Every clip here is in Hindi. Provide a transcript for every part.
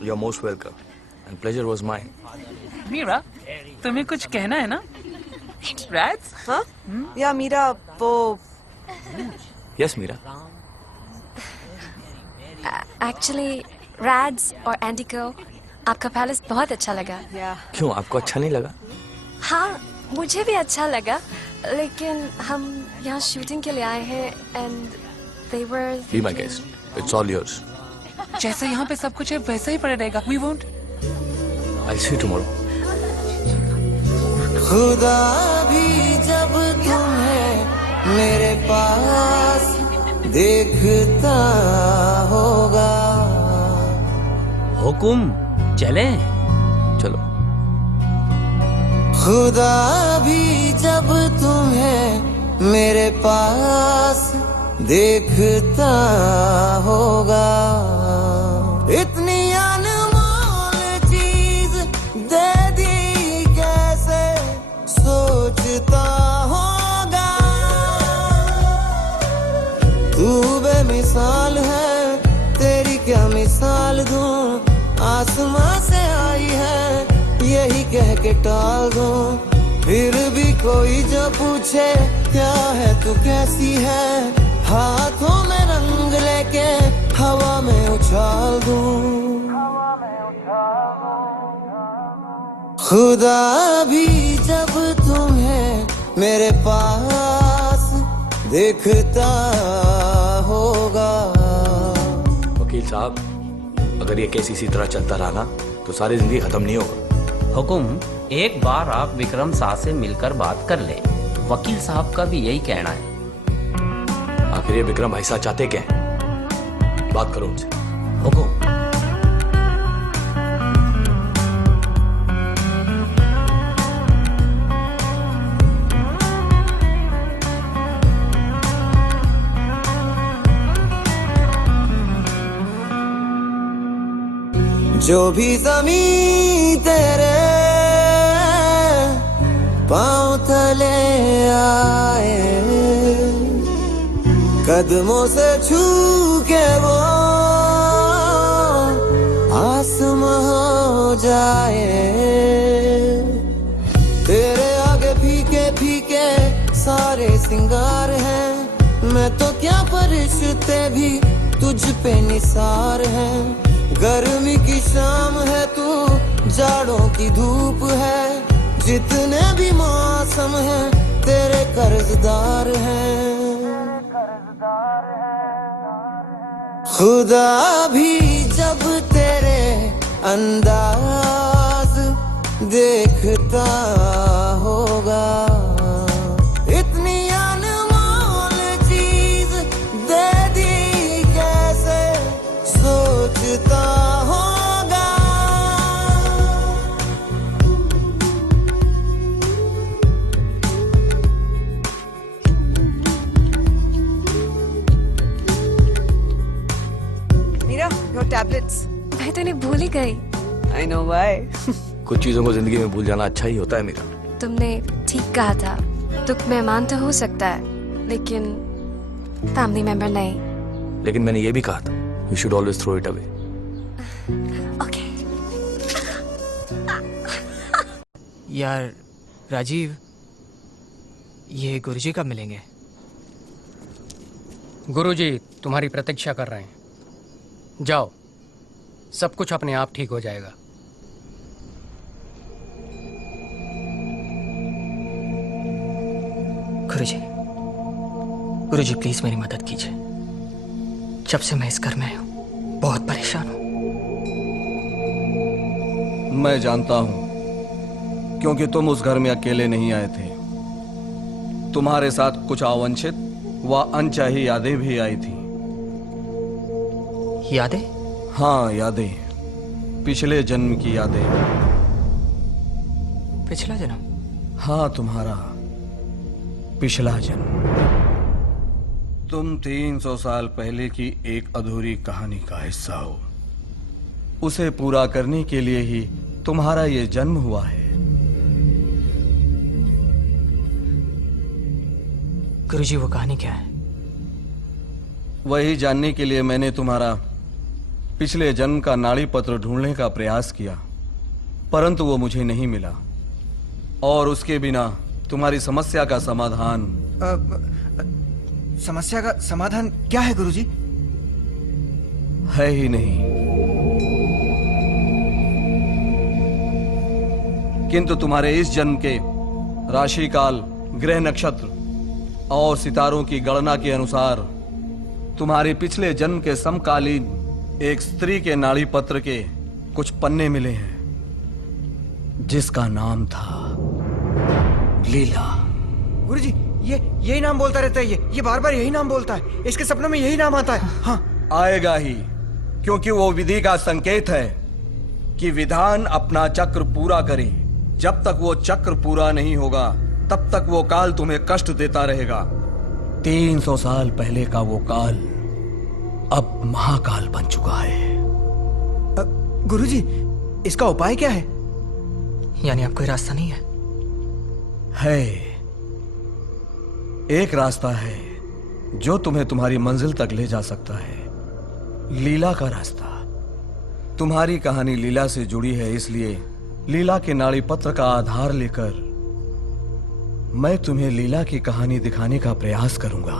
You're most welcome. And pleasure was mine. Meera, तुम्हें कुछ कहना है ना? Rats? हाँ? या मीरा वो Yes, Meera. एक्चुअली रैड्स और एंडिको, आपका पैलेस बहुत अच्छा लगा। क्यों, आपको अच्छा नहीं लगा? हाँ, मुझे भी अच्छा लगा, लेकिन हम यहाँ शूटिंग के लिए आए हैं and they were... Be my guest. It's all yours. जैसे यहाँ पे सब कुछ है वैसा ही पड़ा रहेगा। We won't. I'll see you tomorrow. खुदा भी जब तुम्हें मेरे पास देखता होगा। हुकुम, चले? चलो। खुदा भी जब तुम्हें मेरे पास देखता होगा। इतनी अनमोल चीज दे दी कैसे सोचता होगा। तू बेमिसाल है, तेरी क्या मिसाल दूं। आसमां से आई है, यही कह के टाल दूं। फिर भी कोई जो पूछे क्या है तू कैसी है, हाथों में रंग लेके हवा में उछाल दूं। खुदा भी जब तुम्हें मेरे पास देखता होगा। वकील साहब, अगर ये केस इसी तरह चलता रहा ना तो सारी जिंदगी खत्म नहीं होगा। हुकुम, एक बार आप विक्रम शाह से मिलकर बात कर ले। वकील साहब का भी यही कहना है। आखिर ये विक्रम भाई साहब चाहते क्या है? बात करो उनसे। हुकुम। जो भी ज़मीं तेरे पाँव तले आए, कदमों से छू के वो आसमां हो जाए। तेरे आगे फीके फीके सारे सिंगार हैं, मैं तो क्या फरिश्ते भी तुझ पे निसार हैं। गर्मी की शाम है तू, जाड़ों की धूप है, जितने भी मौसम हैं तेरे कर्जदार हैं। खुदा भी जब तेरे अंदाज देखता होगा। इतनी अनमोल चीज दे दी कैसे सोचता होगा। Meera, your tablets. मैं तो नहीं भूल ही गई। I know why. कुछ चीजों को जिंदगी में भूल जाना अच्छा ही होता है मेरा। तुमने ठीक कहा था, दुख मेहमान तो हो सकता है, लेकिन फैमिली मेंबर नहीं। लेकिन मैंने ये भी कहा था, you should always throw it away. Okay. यार राजीव, ये गुरुजी कब मिलेंगे? गुरुजी तुम्हारी प्रतीक्षा कर रहे हैं। जाओ, सब कुछ अपने आप ठीक हो जाएगा। गुरुजी प्लीज मेरी मदद कीजिए। जब से मैं इस घर में आया हूं बहुत परेशान हूं। मैं जानता हूं, क्योंकि तुम उस घर में अकेले नहीं आए थे। तुम्हारे साथ कुछ अवांछित व अनचाही यादें भी आई थी। यादें? हाँ, यादें, पिछले जन्म की यादें। पिछला जन्म? हाँ, तुम्हारा पिछला जन्म। तुम 300 साल पहले की एक अधूरी कहानी का हिस्सा हो। उसे पूरा करने के लिए ही तुम्हारा ये जन्म हुआ है। गुरुजी, वो कहानी क्या है? वही जानने के लिए मैंने तुम्हारा पिछले जन्म का नाड़ी पत्र ढूंढने का प्रयास किया, परंतु वो मुझे नहीं मिला, और उसके बिना तुम्हारी समस्या का समाधान। समस्या का समाधान क्या है गुरुजी? है ही नहीं। किंतु तुम्हारे इस जन्म के राशि काल, ग्रह नक्षत्र और सितारों की गणना के अनुसार तुम्हारे पिछले जन्म के समकालीन एक स्त्री के नाड़ी पत्र के कुछ पन्ने मिले हैं, जिसका नाम था लीला। गुरुजी, यही नाम बोलता रहता है। ये बार बार यही नाम बोलता है। इसके सपनों में यही नाम आता है। हाँ, आएगा ही, क्योंकि वो विधि का संकेत है कि विधान अपना चक्र पूरा करे। जब तक वो चक्र पूरा नहीं होगा, तब तक वो काल तुम्हें कष्ट देता रहेगा। 300 साल पहले का वो काल अब महाकाल बन चुका है। गुरुजी, इसका उपाय क्या है? यानी अब कोई रास्ता नहीं है? है, एक रास्ता है जो तुम्हें तुम्हारी मंजिल तक ले जा सकता है। लीला का रास्ता। तुम्हारी कहानी लीला से जुड़ी है, इसलिए लीला के नाड़ी पत्र का आधार लेकर मैं तुम्हें लीला की कहानी दिखाने का प्रयास करूंगा।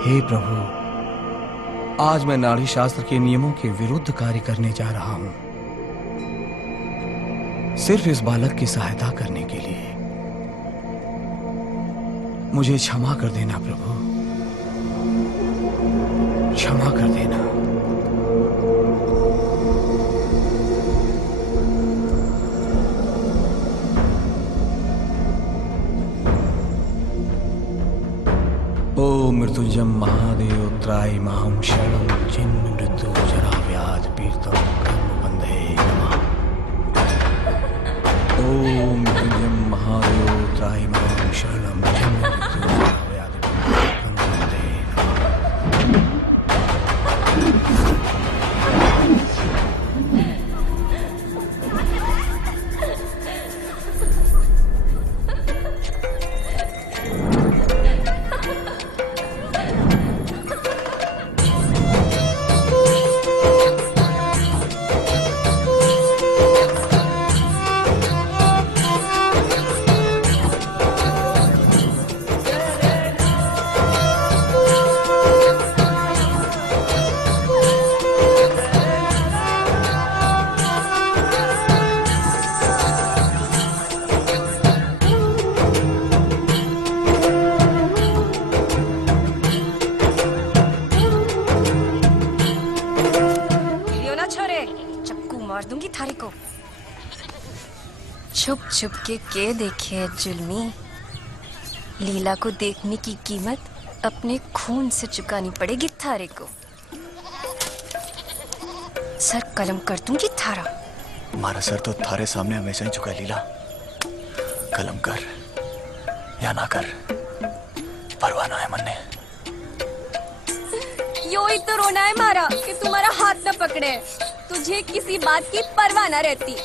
हे प्रभु, आज मैं नाड़ी शास्त्र के नियमों के विरुद्ध कार्य करने जा रहा हूं, सिर्फ इस बालक की सहायता करने के लिए। मुझे क्षमा कर देना प्रभु, क्षमा कर देना। ओम मृत्युंजय महादेव त्राय मां शरणं जिन्न मृत्यु जरा व्याध पीड़ितं कर्म बंधे नमः। ओम मृत्युंजय महादेव त्राय मां शरणं जिन्न मृत्यु जरा व्याध पीड़ितं कर्म बंधे नमः। छुप छुप के देखे जुल्मी। लीला को देखने की कीमत अपने खून से चुकानी पड़ेगी थारे को। सर कलम कर दूंगी थारा। हमारा सर तो थारे सामने हमेशा ही झुका लीला। कलम कर या ना कर, परवाह ना है मन्ने। यो ही तो रोना है मारा कि तुम्हारा हाथ न पकड़े। तुझे किसी बात की परवाह न रहती।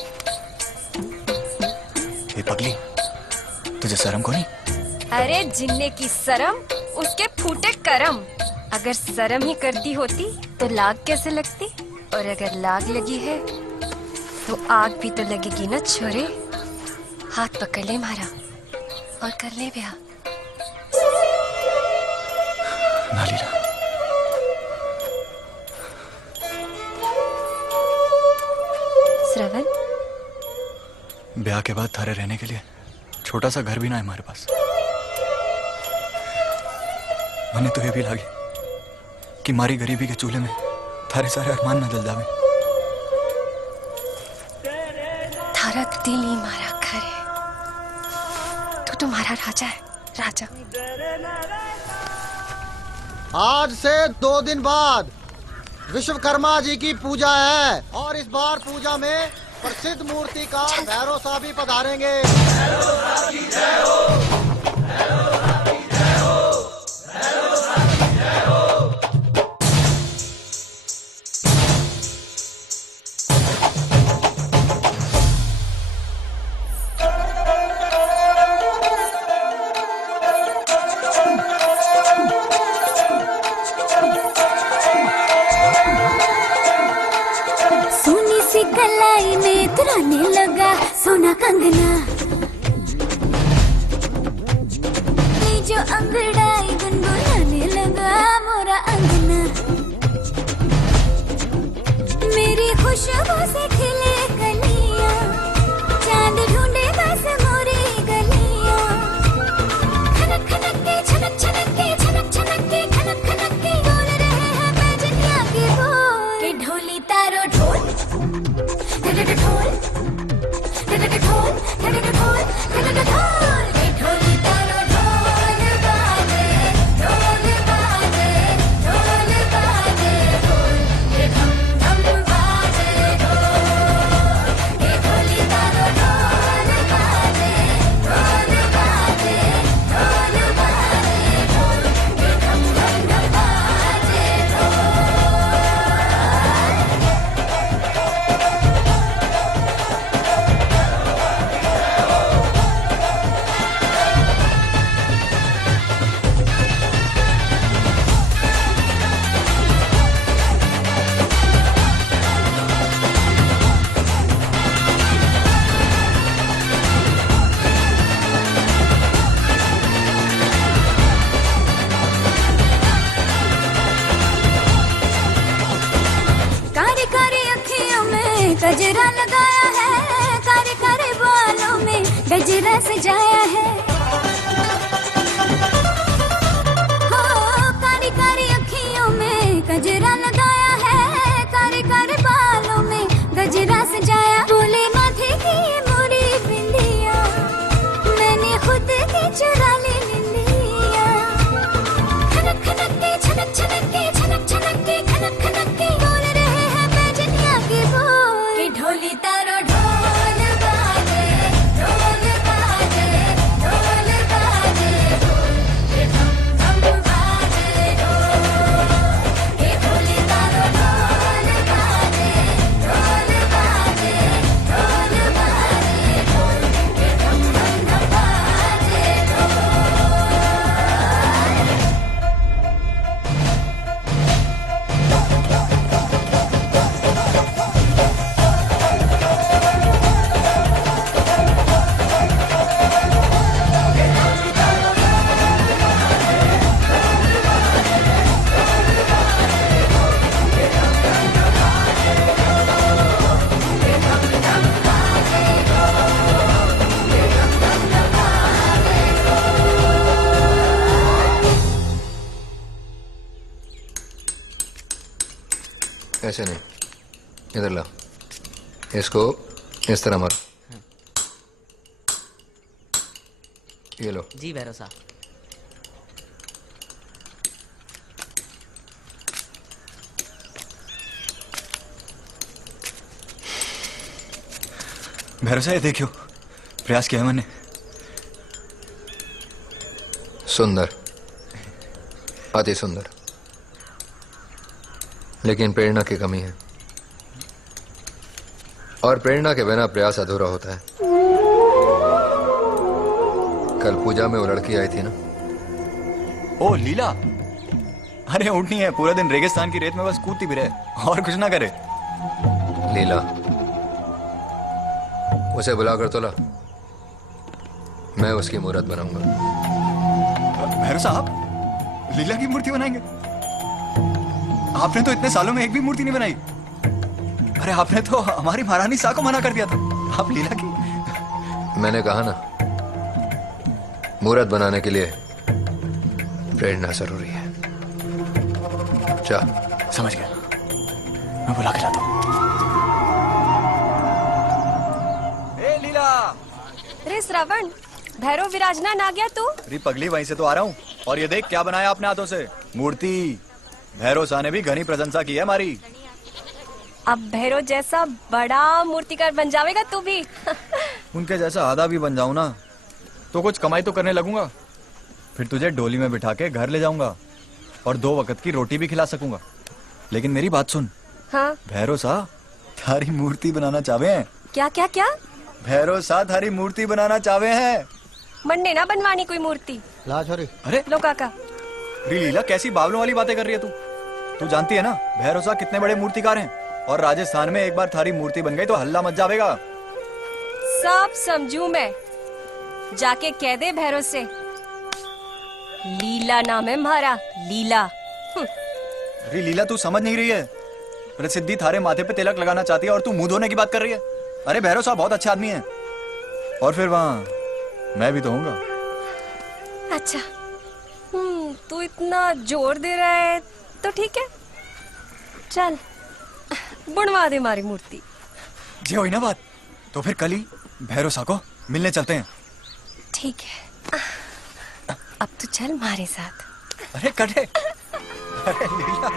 ये पगली, तुझे शर्म को नहीं? अरे जिन्ने की शर्म, उसके फूटे करम। अगर शर्म ही करती होती तो लाग कैसे लगती? और अगर लाग लगी है तो आग भी तो लगेगी ना छोरे। हाथ पकड़ ले मारा और कर ले ब्याह। ना लीला, श्रवण, ब्याह के बाद थारे रहने के लिए छोटा सा घर भी ना है हमारे पास। मैंने तो ये भी लागे कि मारी गरीबी के चूल्हे में थारे सारे अरमान न जल जावे। थारा दिल ही मारा घर है। तू तुम्हारा राजा है, राजा। आज से 2 दिन बाद विश्वकर्मा जी की पूजा है, और इस बार पूजा में प्रसिद्ध मूर्तिकार भैरव साहब भी पधारेंगे। गजरा सजाया है, हो कारी कारी अखियों में गजरा लगाया है, कारी कारी बालों में गजरा सजाया, बोले माथे की मोरी बिंदिया, मैंने खुद की चुरा ली बिंदिया, खनक खनक के छनक छनक के छनक छनक के खनक खनक के बोल रहे हैं पैजनिया के बोल कि ढोली तारो ढोल बाजे, ढोल बाजे, ढोल बाजे, ढोल के धम धम बाजे ढोल, कि ढोली तारो ढोल बाजे, ढोल बाजे, ढोल बाजे ढोल के धम धम धम बाजे ढोल। ऐसे नहीं, इधर ला, इसको इस तरह मारो, ये लो। जी भैरव साहब। भरोसा है, देखियो प्रयास किया है मैंने। सुंदर, अति सुंदर, लेकिन प्रेरणा की कमी है, और प्रेरणा के बिना प्रयास अधूरा होता है। कल पूजा में वो लड़की आई थी ना। ओ लीला, अरे उठनी है, पूरा दिन रेगिस्तान की रेत में बस कूदती भी रहे और कुछ ना करे। लीला, उसे बुलाकर तो ला, मैं उसकी मूर्त बनाऊंगा। भैरव साहब, लीला की मूर्ति बनाएंगे? आपने तो इतने सालों में एक भी मूर्ति नहीं बनाई। अरे आपने तो हमारी महारानी शाह को मना कर दिया था, आप लीला की। मैंने कहा ना, मूर्त बनाने के लिए प्रेरणा जरूरी है। जा। समझ गया, मैं बुला के लाता हूँ। ए लीला! अरे श्रावण, भैरव विराजमान आ गया तू? अरे पगली, वहीं से तो आ रहा हूँ। और ये देख क्या बनाया आपने हाथों से, मूर्ति। भैरव शाह ने भी घनी प्रशंसा की है हमारी। अब भैरव जैसा बड़ा मूर्तिकार बन जाएगा तू भी। उनके जैसा आधा भी बन जाऊं ना, तो कुछ कमाई तो करने लगूंगा। फिर तुझे डोली में बिठा के घर ले जाऊंगा और 2 वक्त की रोटी भी खिला सकूंगा। लेकिन मेरी बात सुन। हाँ? भैरव शाह थारी मूर्ति बनाना चाहवे हैं। क्या क्या क्या? भैरव शाह थारी मूर्ति बनाना चाहवे हैं। मंडे ना बनवानी कोई मूर्ति। ला छोरी। अरे लो काका। लीला, कैसी बावलों वाली बातें कर रही है तू? तू जानती है ना भैरव शाह कितने बड़े मूर्तिकार हैं, और राजस्थान में एक बार थारी मूर्ति बन गई तो हल्ला मच जाएगा। सब समझू मैं, जाके कह दे भैरव से लीला नाम है हमारा, लीला। अरे लीला, तू समझ नहीं रही है। प्रसिद्धि थारे माथे पे तिलक लगाना चाहती है और तू मुंह धोने की बात कर रही है। अरे भैरव साहब बहुत अच्छे आदमी हैं, और फिर वहां मैं भी तो हूँगा। अच्छा, तू इतना जोर दे रहा है तो ठीक है, चल बनवा दे हमारी मूर्ति। जी हुई ना बात, तो फिर कल ही भैरव साहब को मिलने चलते हैं। ठीक है, अब तो चल हमारे साथ। अरे कटे, अरे लीला।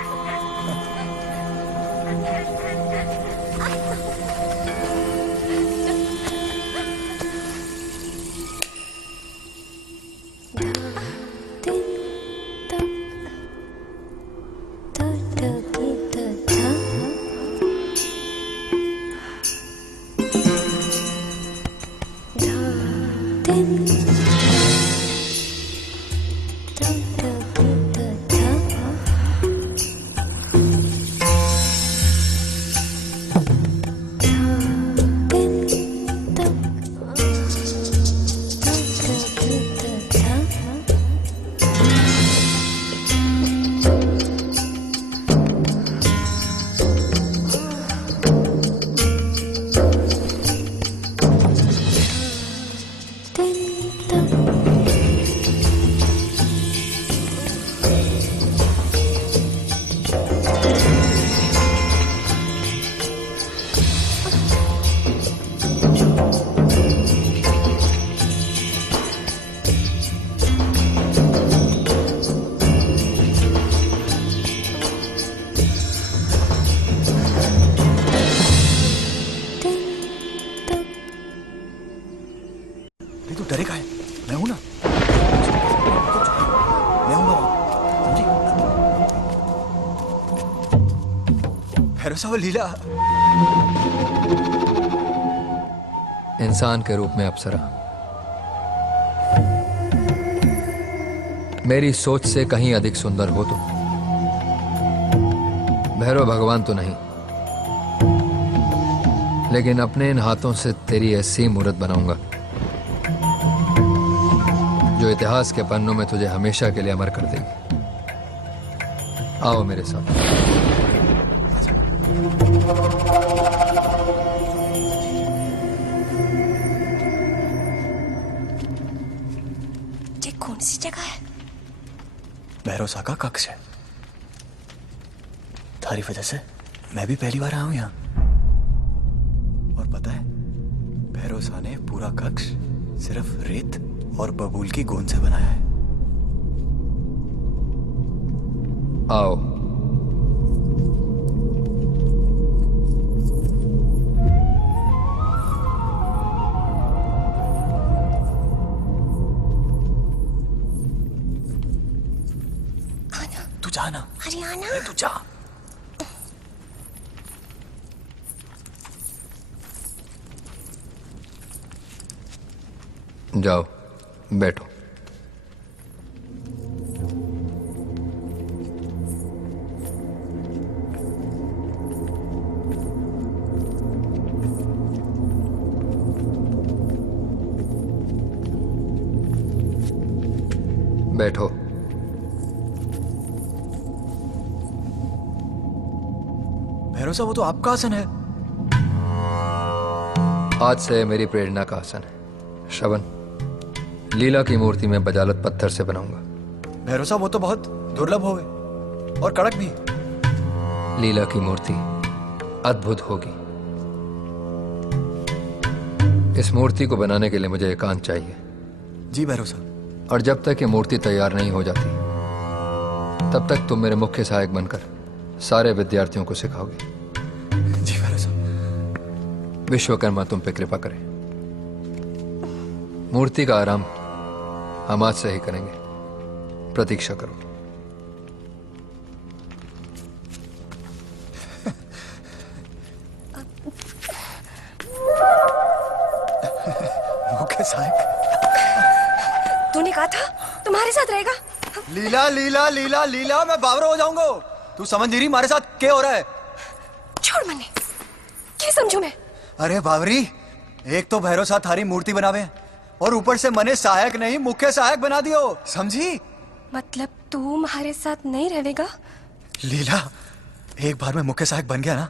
तू डरे का है? मैं हूं ना, मैं हूं वहां, समझी? भैरव साहब, लीला इंसान के रूप में अप्सरा, मेरी सोच से कहीं अधिक सुंदर हो तुम। भैरव भगवान तो नहीं, लेकिन अपने इन हाथों से तेरी ऐसी मूर्त बनाऊंगा जो इतिहास के पन्नों में तुझे हमेशा के लिए अमर कर देगी। आओ मेरे साथ। ये कौन सी जगह है? भैरव साहब का कक्ष है। तारी वजह से मैं भी पहली बार आया हूं यहाँ। और पता है, भैरव साहब ने पूरा कक्ष सिर्फ रेत और बबूल की गोंद से बनाया है। आओ। तू जा ना। हरियाणा। तू जा। जाओ, बैठो। बैठो। भैरव साहब, वो तो आपका आसन है। आज से मेरी प्रेरणा का आसन है। श्रवण, लीला की मूर्ति में बजालत पत्थर से बनाऊंगा। भैरव साहब, वो तो बहुत दुर्लभ होवे और कड़क भी। लीला की मूर्ति अद्भुत होगी। इस मूर्ति को बनाने के लिए मुझे एकांत चाहिए। जी भैरव साहब। और जब तक ये मूर्ति तैयार नहीं हो जाती, तब तक तुम मेरे मुख्य सहायक बनकर सारे विद्यार्थियों को सिखाओगे। जी भैरव साहब। विश्वकर्मा तुम पे कृपा करे। मूर्ति का आराम हम आज से ही करेंगे। प्रतीक्षा करो। मुख्य सहायक? तूने कहा था तुम्हारे साथ रहेगा। लीला लीला लीला लीला, मैं बावरा हो जाऊंगा। तू समझ नहीं रही हमारे साथ क्या हो रहा है? छोड़ मन्ने, क्या समझू मैं? अरे बावरी, एक तो भैरव साहब थारी मूर्ति बनावे और ऊपर से मने सहायक नहीं मुख्य सहायक बना दियो, समझी? मतलब तू हमारे साथ नहीं रहेगा? लीला, एक बार मैं मुख्य सहायक बन गया ना,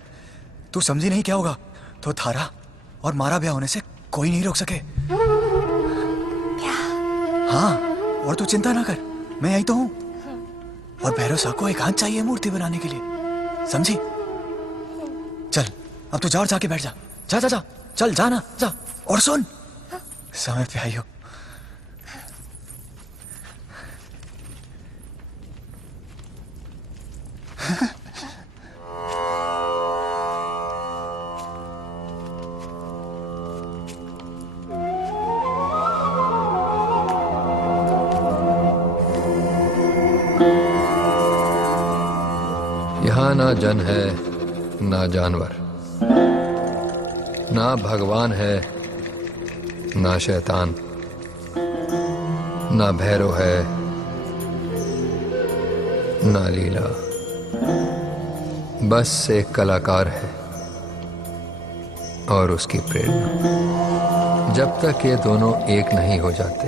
तू समझी नहीं क्या होगा? तो थारा और मारा ब्याह होने से कोई नहीं रोक सके। हाँ, और तू चिंता ना कर, मैं यही तो हूं। और भैरव साहब को एकांत चाहिए मूर्ति बनाने के लिए, समझी? चल, अब तू जा और जाके बैठ जा। जा जा जा, चल जाना जा। और सुन, समय पे आई हो। यहाँ ना जन है ना जानवर, ना भगवान है ना शैतान, ना भैरव है ना लीला। बस एक कलाकार है और उसकी प्रेरणा। जब तक ये दोनों एक नहीं हो जाते,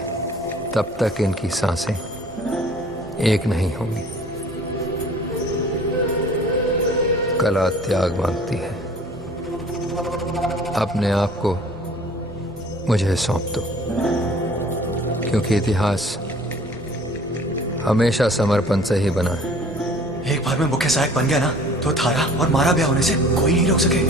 तब तक इनकी सांसें एक नहीं होंगी। कला त्याग मांगती है। अपने आप को मुझे सौंप दो, क्योंकि इतिहास हमेशा समर्पण से ही बना है। एक बार मैं मुख्य सहायक बन गया ना, तो थारा और मारा ब्याह होने से कोई नहीं रोक सके।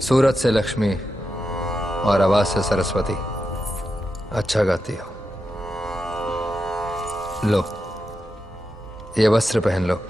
सूरत से लक्ष्मी और आवाज से सरस्वती। अच्छा गाती हो। लो, ये वस्त्र पहन लो।